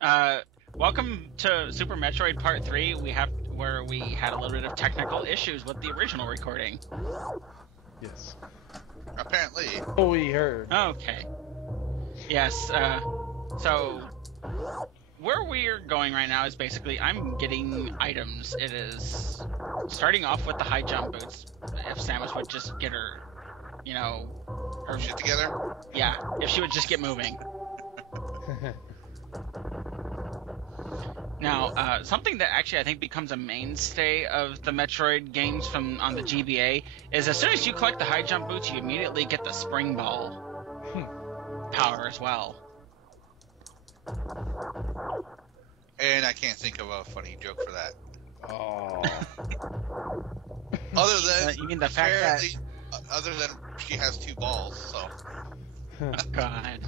Uh, welcome to Super Metroid Part 3. Where we had a little bit of technical issues with the original recording. Yes. Apparently. Oh, we heard. Okay. Yes, so where we're going right now is basically I'm getting items. It is starting off with the high jump boots. If Samus would just get her, her Shit together? Yeah, if she would just get moving. Now, something that actually I think becomes a mainstay of the Metroid games on the GBA is as soon as you collect the high jump boots, you immediately get the spring ball power as well. And I can't think of a funny joke for that. Oh. Other than you mean the fact that other than she has two balls, so. Oh, God.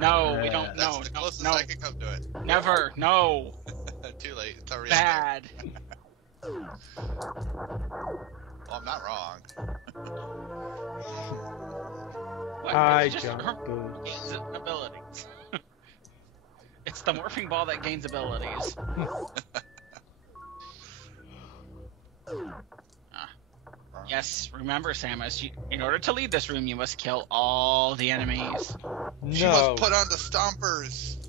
No, we don't. That's the closest I can come to it. Never. No. Too late. It's already Bad. Well, I'm not wrong. I just jump gains abilities. It's the morphing ball that gains abilities. Yes, remember, Samus, in order to leave this room, you must kill all the enemies. No. She must put on the stompers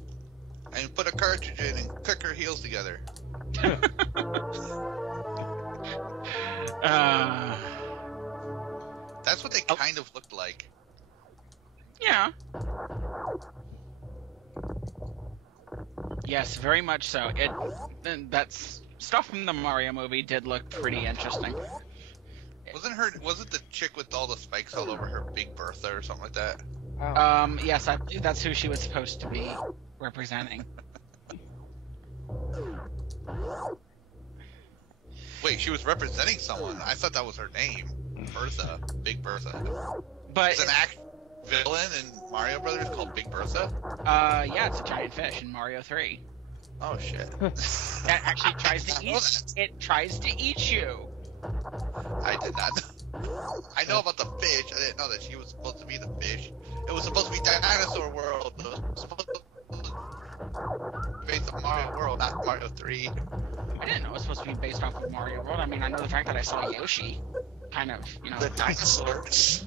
and put a cartridge in and click her heels together. That's what they kind of looked like. Yeah. Yes, very much so. That's stuff from the Mario movie did look pretty interesting. Wasn't the chick with all the spikes all over her Big Bertha or something like that? Oh. Yes, I believe that's who she was supposed to be representing. Wait, she was representing someone. I thought that was her name. Bertha. Big Bertha. But Is an villain in Mario Brothers called Big Bertha? Yeah, it's a giant fish in Mario 3. Oh shit. That actually tries to eat. It tries to eat you. I did not know. I know about the fish. I didn't know that she was supposed to be the fish. It was supposed to be Dinosaur World. It was supposed to be based on Mario World, not Mario 3. I didn't know it was supposed to be based off of Mario World. I mean, I know the fact that I saw Yoshi. Kind of, The dinosaurs.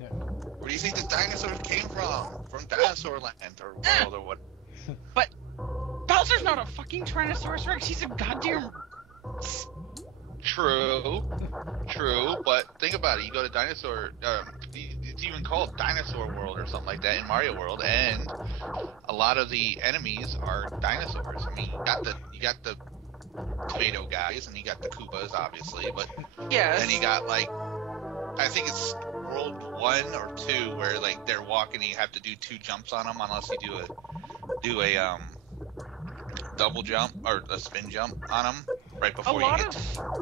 Yeah. Where do you think the dinosaurs came from? From Dinosaur Land or World or what? But Bowser's not a fucking Tyrannosaurus Rex. He's a goddamn... True, but think about it. You go to Dinosaur, it's even called Dinosaur World or something like that in Mario World, and a lot of the enemies are dinosaurs. I mean, you got the tomato guys, and you got the Koopas, obviously, but yeah. then you got I think it's World 1 or 2 where they're walking and you have to do 2 jumps on them unless you do a double jump or a spin jump on them. Right before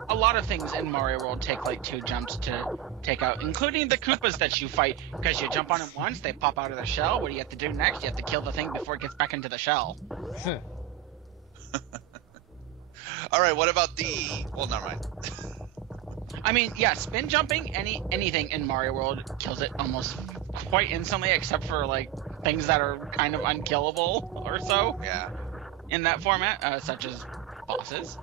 a lot of things in Mario World take 2 jumps to take out, including the Koopas that you fight, because you jump on them once, they pop out of the shell. What do you have to do next? You have to kill the thing before it gets back into the shell. Alright, what about well, never mind. I mean, yeah, spin jumping, anything in Mario World kills it almost quite instantly, except for, things that are kind of unkillable or so. Yeah. In that format, such as bosses.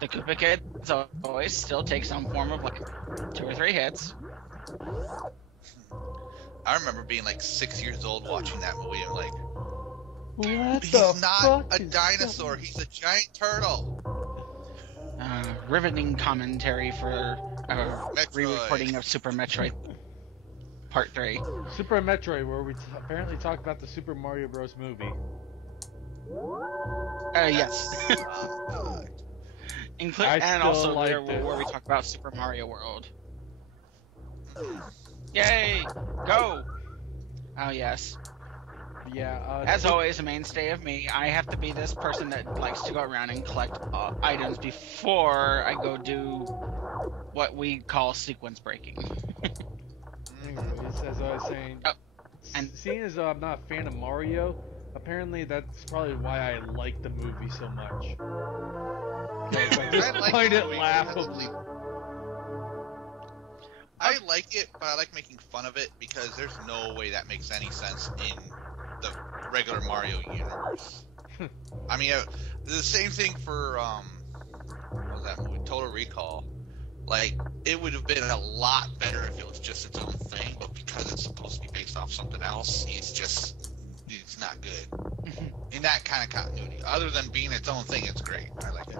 The Koopa Kids always still take some form of 2 or 3 hits. I remember being 6 years old watching that movie and What he's the not fuck a dinosaur, he's a giant turtle. Riveting commentary for a Metroid. re-recording of Super Metroid Part 3. Super Metroid, where we apparently talk about the Super Mario Bros. Movie. Yes. And also where we talk about Super Mario World. Yay! Go! Oh, yes. Yeah. As always, a mainstay of me, I have to be this person that likes to go around and collect items before I go do what we call sequence breaking. Anyways, as I was saying, and seeing as though I'm not a fan of Mario, apparently that's probably why I like the movie so much. I just find it laughable. I like it, but I like making fun of it because there's no way that makes any sense in the regular Mario universe. I mean, the same thing for what was that movie? Total Recall. Like, it would have been a lot better if it was just its own thing, but because it's supposed to be based off something else, he's not good. In that kind of continuity. Other than being its own thing, it's great. I like it.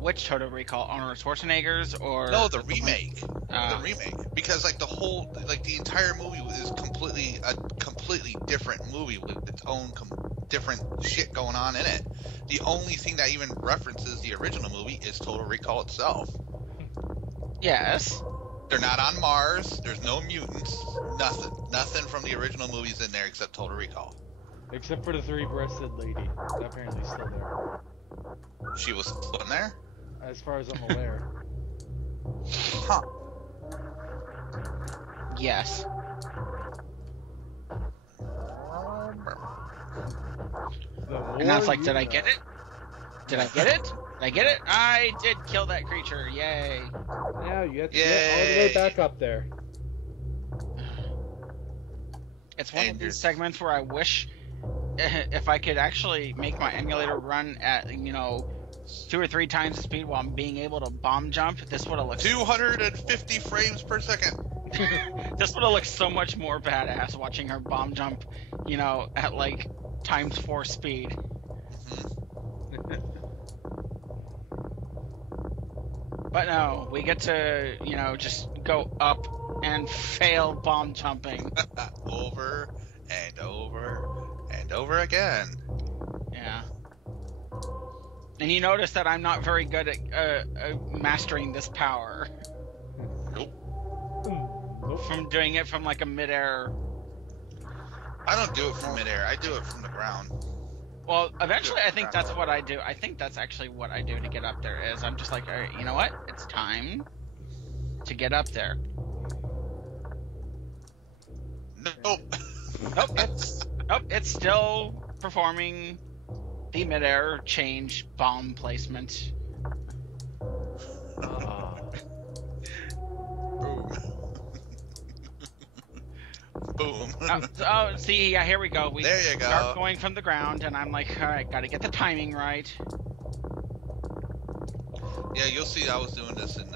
Which Total Recall? Arnold Schwarzenegger's or? No, the remake. The remake. Because, like, the entire movie is a completely different movie with its own different shit going on in it. The only thing that even references the original movie is Total Recall itself. Yes. They're not on Mars. There's no mutants. Nothing from the original movies in there except Total Recall. Except for the three-breasted lady. That apparently is still there. She was still in there? As far as I'm aware. Huh. Yes. And that's like, did I get it? Did I get it? Did I get it? I did kill that creature. Yay. Yeah, you have to get all the way back up there. It's one of these segments where I wish if I could actually make my emulator run at, 2 or 3 times the speed while I'm being able to bomb jump, this would have looked 250 frames per second. This would have looked so much more badass watching her bomb jump, at like ×4 speed. But no, we get to, just go up and fail bomb jumping. Over and over and over again. Yeah. And you notice that I'm not very good at mastering this power. Nope. From doing it from like a midair. I don't do it from midair. I do it from the ground. Well, eventually I think that's what I do. I think that's actually what I do to get up there is I'm just like, all right, you know what? It's time to get up there. Nope. Nope, it's still performing the midair change bomb placement. Boom. See, yeah, here we go. We there you go. Start going from the ground, and I'm like, all right, gotta get the timing right. Yeah, you'll see I was doing this in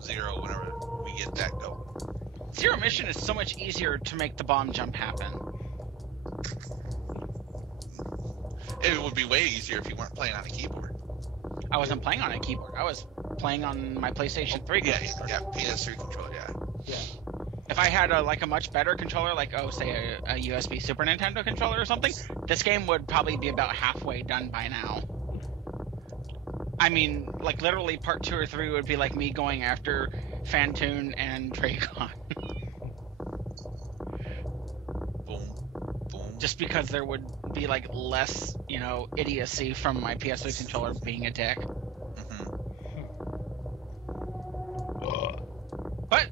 Zero whenever we get that go. Zero Mission is so much easier to make the bomb jump happen. It would be way easier if you weren't playing on a keyboard. I wasn't playing on a keyboard. I was playing on my PlayStation 3 controller. Yeah, PS3 controller, yeah. If I had a much better controller, like, say a USB Super Nintendo controller or something, this game would probably be about halfway done by now. I mean, like, literally part 2 or 3 would be like me going after Phantoon and Dracon. Boom. Just because there would be, like, less, idiocy from my PS3 controller being a dick. But,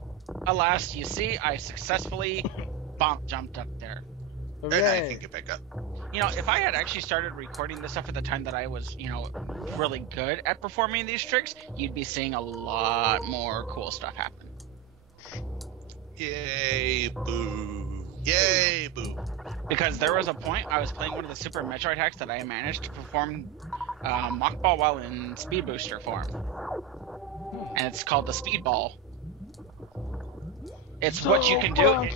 alas, you see, I successfully bomb jumped up there. And now you can get back up. If I had actually started recording this stuff at the time that I was, really good at performing these tricks, you'd be seeing a lot more cool stuff happen. Yay, boo. Yay, boo. Because there was a point I was playing one of the Super Metroid hacks that I managed to perform Mockball while in Speed Booster form. And it's called the Speedball. It's what you can do.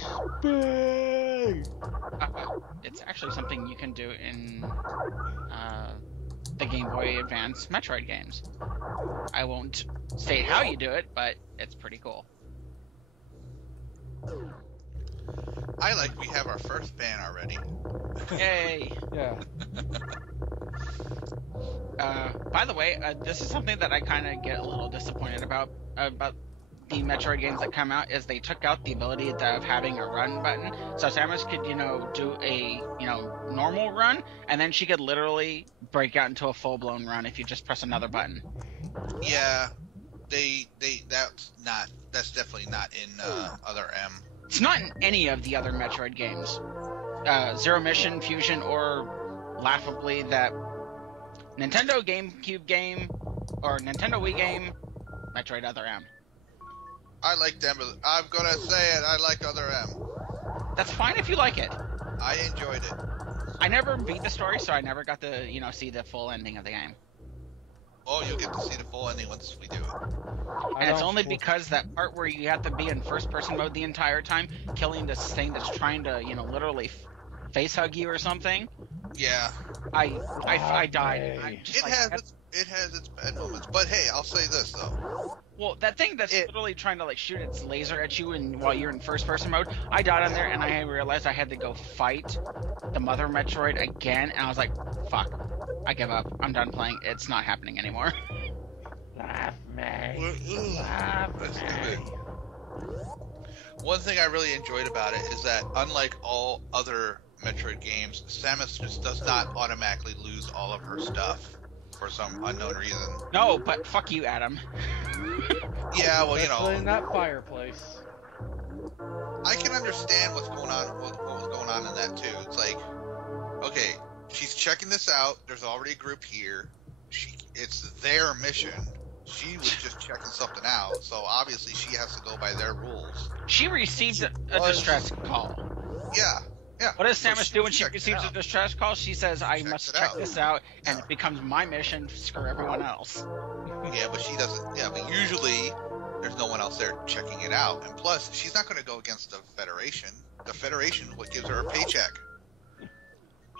It's actually something you can do in the Game Boy Advance Metroid games. I won't state how you do it, but it's pretty cool. I like we have our first ban already. Yay! Yeah. By the way, this is something that I kind of get a little disappointed about the Metroid games that come out, is they took out the ability of having a run button. So Samus could, do a, normal run, and then she could literally break out into a full-blown run if you just press another button. Yeah, that's definitely not in Other M. It's not in any of the other Metroid games. Zero Mission, Fusion, or laughably that Nintendo GameCube game, or Nintendo Wii game, Metroid Other M. I like them. I'm gonna say it. I like Other M. That's fine if you like it. I enjoyed it. I never beat the story, so I never got to, see the full ending of the game. Oh, you'll get to see the full ending once we do it. And it's only because that part where you have to be in first-person mode the entire time, killing this thing that's trying to, literally face hug you or something. Yeah. I died. I'm just It has its bad moments, but hey, I'll say this though. Well, that thing that's literally trying to shoot its laser at you while you're in first-person mode, I died on there and I realized I had to go fight the Mother Metroid again, and I was like, fuck, I give up. I'm done playing. It's not happening anymore. Laugh me. One thing I really enjoyed about it is that, unlike all other Metroid games, Samus just does not automatically lose all of her stuff for some unknown reason. No, but fuck you, Adam. Yeah, well, Especially in that fireplace. I can understand what's going on, what was going on in that too. It's like, okay, she's checking this out. There's already a group here. It's their mission. She was just checking something out, so obviously she has to go by their rules. She received a distress call. Yeah. Yeah. What does Samus do when she receives a distress call? She says, I must check this out, and it becomes my mission, screw everyone else. Yeah, but she doesn't. Yeah, but usually there's no one else there checking it out. And plus, she's not going to go against the Federation. The Federation what gives her a paycheck.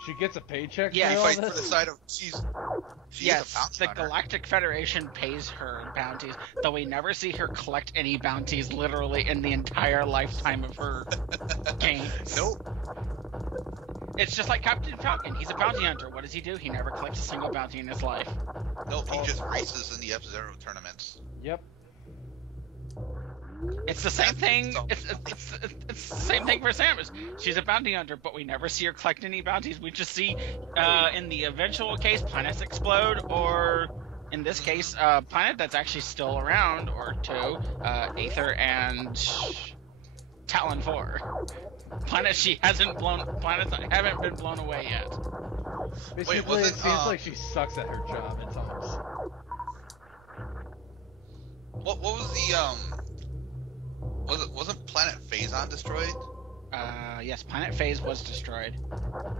She gets a paycheck? Yeah, she fights for the side of... Yes, the Galactic Federation pays her bounties, though we never see her collect any bounties literally in the entire lifetime of her games. Nope. It's just like Captain Falcon. He's a bounty hunter. What does he do? He never collects a single bounty in his life. Nope, he just races in the F-Zero tournaments. Yep. It's the same thing. It's the same thing for Samus. She's a bounty hunter, but we never see her collect any bounties. We just see, in the eventual case, planets explode, or in this case, a planet that's actually still around, or two, Aether and Talon 4. Planets planets that haven't been blown away yet. Basically, it seems like she sucks at her job at times. What was the wasn't Planet Phazon destroyed? Yes, Planet Phase was destroyed.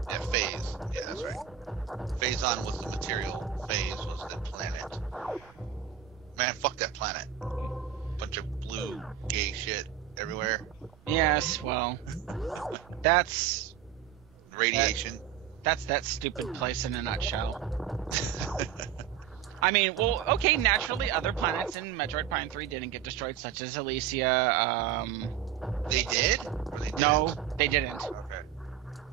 Yeah, Phase. Yeah, that's right. Phazon was the material. Phase was the planet. Man, fuck that planet. Bunch of blue gay shit everywhere. Yes, well, that's radiation. That's that stupid place in a nutshell. I mean, well, okay, naturally, other planets in Metroid Prime 3 didn't get destroyed, such as Elysia. They did? Or they didn't? No, they didn't. Okay.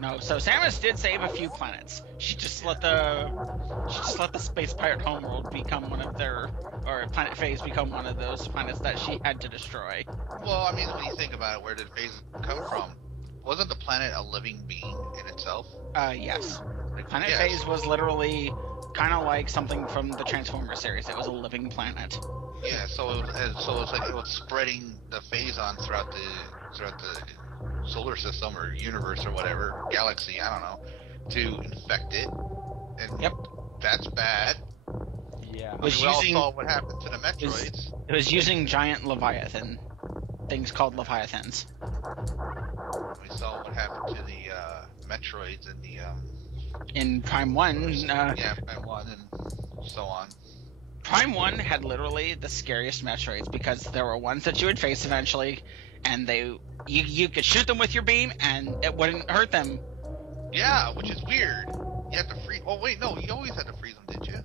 No, so Samus did save a few planets. She just let the Space Pirate Homeworld become one of their, or Planet Phase become one of those planets that she had to destroy. Well, I mean, when you think about it, where did Phase come from? Wasn't the planet a living being in itself? Yes. Planet Phase was literally kind of like something from the Transformers series. It was a living planet. Yeah, so it was like it was spreading the Phazon throughout the solar system or universe or whatever, galaxy, I don't know, to infect it. And yep. That's bad. Yeah. We all saw what happened to the Metroids. It was using giant Leviathan. Things called Leviathans. We saw what happened to the Metroids in the in Prime 1. Prime 1 and so on. Prime 1 had literally the scariest Metroids because there were ones that you would face eventually, and you could shoot them with your beam and it wouldn't hurt them. Yeah, which is weird. You have to freeze. Oh wait, no, you always had to freeze them, did you?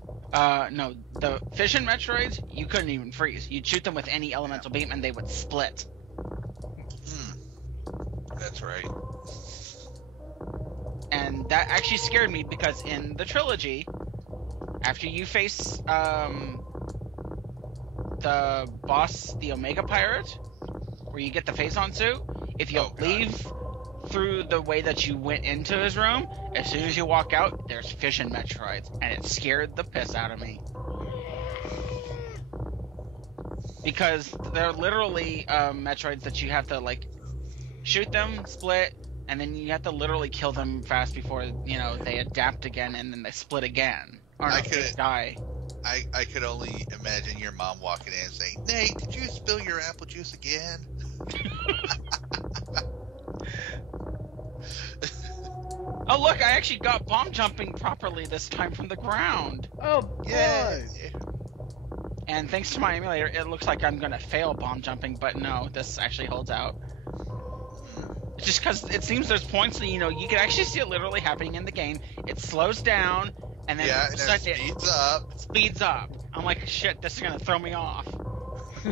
No, the Fission Metroids you couldn't even freeze. You'd shoot them with any elemental beam and they would split. That's right. And that actually scared me because in the trilogy, after you face the boss, the Omega Pirate, where you get the Phazon suit, if you leave through the way that you went into his room, as soon as you walk out, there's Fission Metroids, and it scared the piss out of me. Because they're literally Metroids that you have to, like, shoot them, split, and then you have to literally kill them fast before, they adapt again, and then they split again. Or they die. I could only imagine your mom walking in and saying, "Nate, did you spill your apple juice again?" Oh look, I actually got bomb jumping properly this time from the ground. Oh boy! Yeah. And thanks to my emulator, it looks like I'm gonna fail bomb jumping, but no, this actually holds out. It's just because it seems there's points that, you can actually see it literally happening in the game. It slows down, and then Yeah, and then it speeds up. Speeds up. I'm like, shit, this is gonna throw me off. Yeah,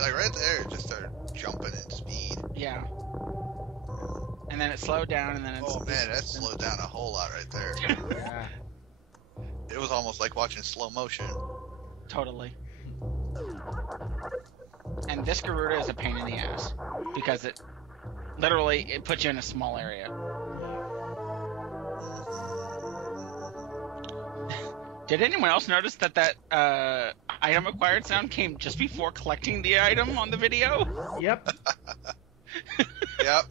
like right there, it just started jumping in speed. Yeah. And then it slowed down, and then it's... Oh man, that slowed down a whole lot right there. Yeah. It was almost like watching slow motion. Totally. And this Garuda is a pain in the ass, because it puts you in a small area. Did anyone else notice that item acquired sound came just before collecting the item on the video? Yep. Yep.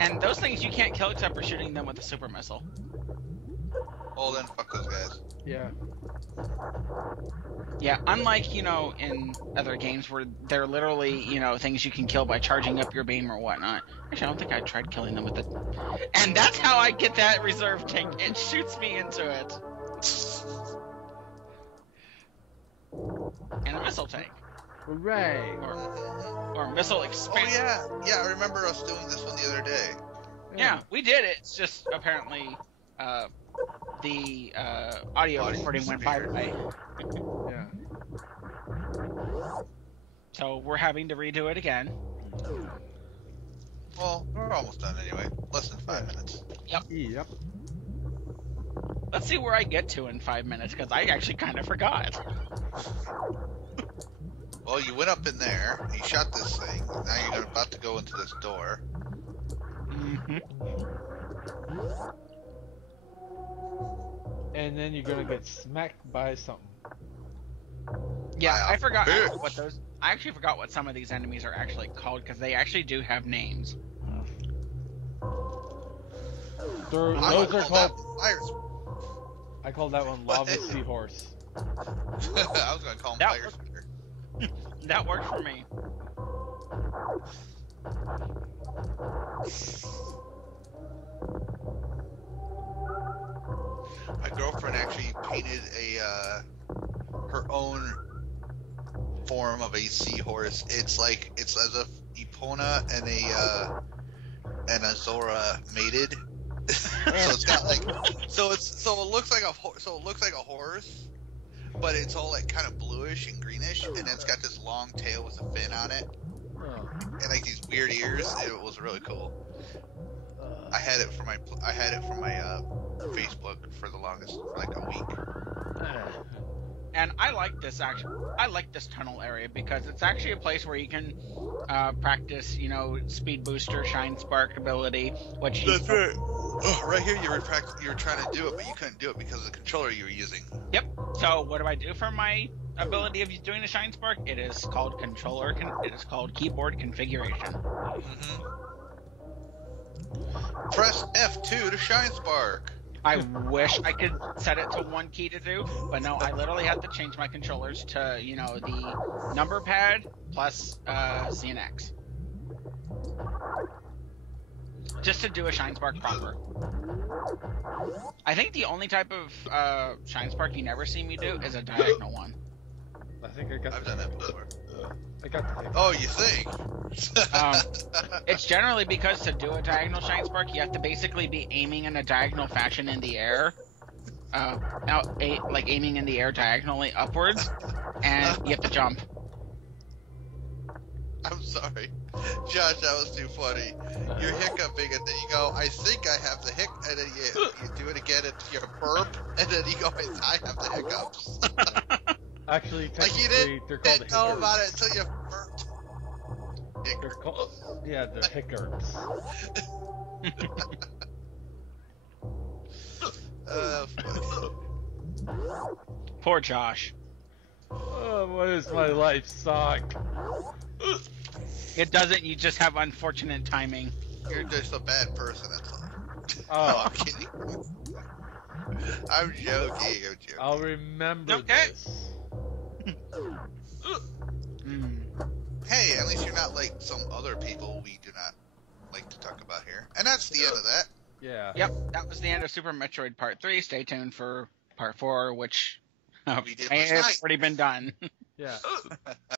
And those things you can't kill except for shooting them with a super missile. Well then, fuck those guys. Yeah. Yeah, unlike, in other games where they're literally, things you can kill by charging up your beam or whatnot. Actually, I don't think I tried killing them with it. And that's how I get that reserve tank. It shoots me into it. And a missile tank. Hooray! Or missile Oh expansion. yeah, I remember us doing this one the other day. Yeah, we did it. It's just apparently the audio recording went by. Yeah. So we're having to redo it again. Well, we're almost done anyway. Less than 5 minutes. Yep. Let's see where I get to in 5 minutes, because I actually kind of forgot. Well, you went up in there, you shot this thing, now you're about to go into this door. Mm-hmm. And then you're gonna get smacked by something. Yeah, I forgot what those... I actually forgot what some of these enemies are actually called, because they actually do have names. Those are called... Fires. I call that one Lava Seahorse. I was gonna call him Fire Spitter. That worked for me. My girlfriend actually painted her own form of a seahorse. It's as if Epona and a Zora mated. So it's got so it looks like a horse, but it's all like kind of bluish and greenish, and it's got this long tail with a fin on it, and like these weird ears. It was really cool. I had it for my Facebook for the longest, for like a week. And I like this tunnel area because it's actually a place where you can practice, speed booster, shine spark ability. That's right. Oh, right here, you were trying to do it, but you couldn't do it because of the controller you were using. Yep. So what do I do for my ability of doing a shine spark? It is called it is called keyboard configuration. Mm-hmm. Press F2 to shine spark. I wish I could set it to one key to do, but no, I literally have to change my controllers to, the number pad plus C and X. Just to do a shine spark proper. I think the only type of shine spark you never see me do is a diagonal one. I think I've done that before. I got the Oh, you think? It's generally because to do a diagonal shine spark, you have to basically be aiming in a diagonal fashion in the air. Like aiming in the air diagonally upwards, and you have to jump. I'm sorry. Josh, that was too funny. You're hiccuping, and then you go, I think I have the hic, and then you do it again, and you burp, and then you go, I have the hiccups. Actually, Like you technically, they're called didn't know about it until you burped. They're hiccups. Poor Josh. Oh, what does my life suck? It doesn't, you just have unfortunate timing. You're just a bad person, that's all. Oh. No, I'm kidding. I'm joking. I'll remember Okay. this. Hey, at least you're not like some other people we do not like to talk about here. And that's the end of that. Yeah. Yep, that was the end of Super Metroid Part 3. Stay tuned for Part 4, which We did may last have night. already been done. Yeah.